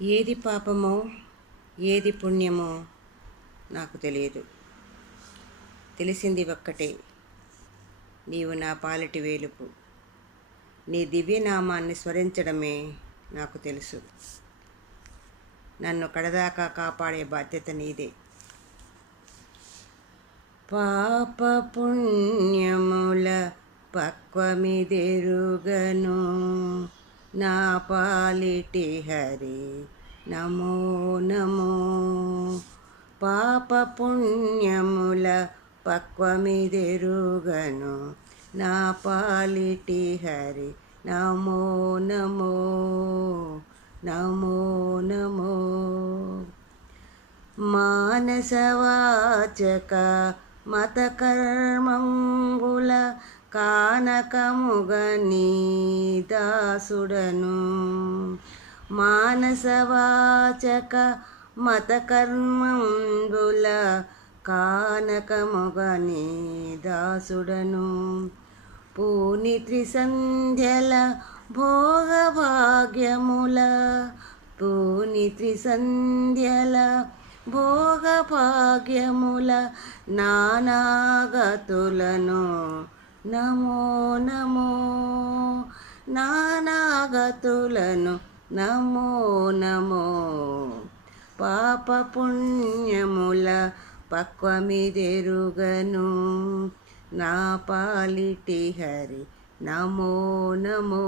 ఏది పాపమో ఏది పుణ్యమో నాకు తెలియదు. తెలిసింది ఒక్కటే, నీవు నా పాలిటి వేలుపు. నీ దివ్యనామాన్ని స్మరించడమే నాకు తెలుసు. నన్ను కడదాకా కాపాడే బాధ్యత నీదే. పాప పుణ్యముల పక్వమిదెరుగను, నా పాలిటి హరి నమో నమో. పాప పుణ్యముల పక్వమిదెరుగను, నా పాలిటి హరి నమో నమో నమో నమో. మానసవాచక మతకర్మంబుల కానకముగని దాసుడను. మానసవాచక మతకర్మంబుల కానకముగని దాసుడను. పూని త్రిసంధ్యల భోగభాగ్యముల, పూని త్రిసంధ్యల భోగభాగ్యముల నానాగతులను నమో నమో. నానాగతులను నమో నమో. పాప పుణ్యముల పక్వమిదెరుగను, నా పాలిటి హరి నమో నమో.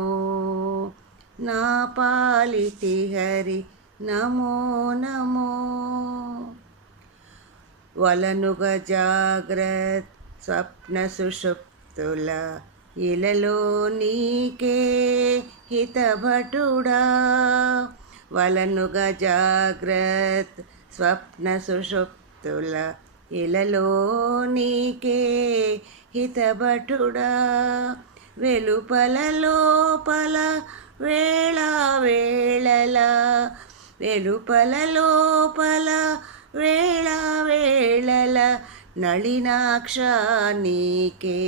నా పాలిటి హరి నమో నమో. వలనుగ జాగ్రత్ స్వప్న సుషుప్తుల ఇలలో నీకే హితభటుడా. వలనుగ జాగ్రత్ స్వప్న సుషుప్తుల ఇలలో నీకే హితభటుడా. వెలుపల లోపల వేళ వేళల, వెలుపల లోపల వేళ వేళల నళినాక్ష నీకే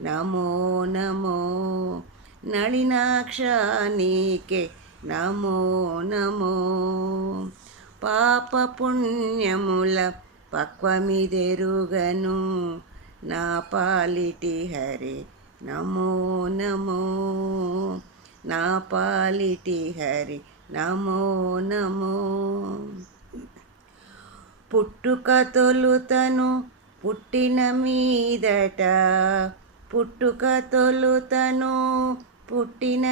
నమో నమో. నళినాక్ష నీకే నమో నమో. పాప పుణ్యముల పక్వమిదెరుగను, నా పాలిటి హరి నమో నమో. నా పాలిటి హరి నమో నమో. పుట్టుక తొలుతను పుట్టిన మీదట, పుట్టుక తొలుతను పుట్టిన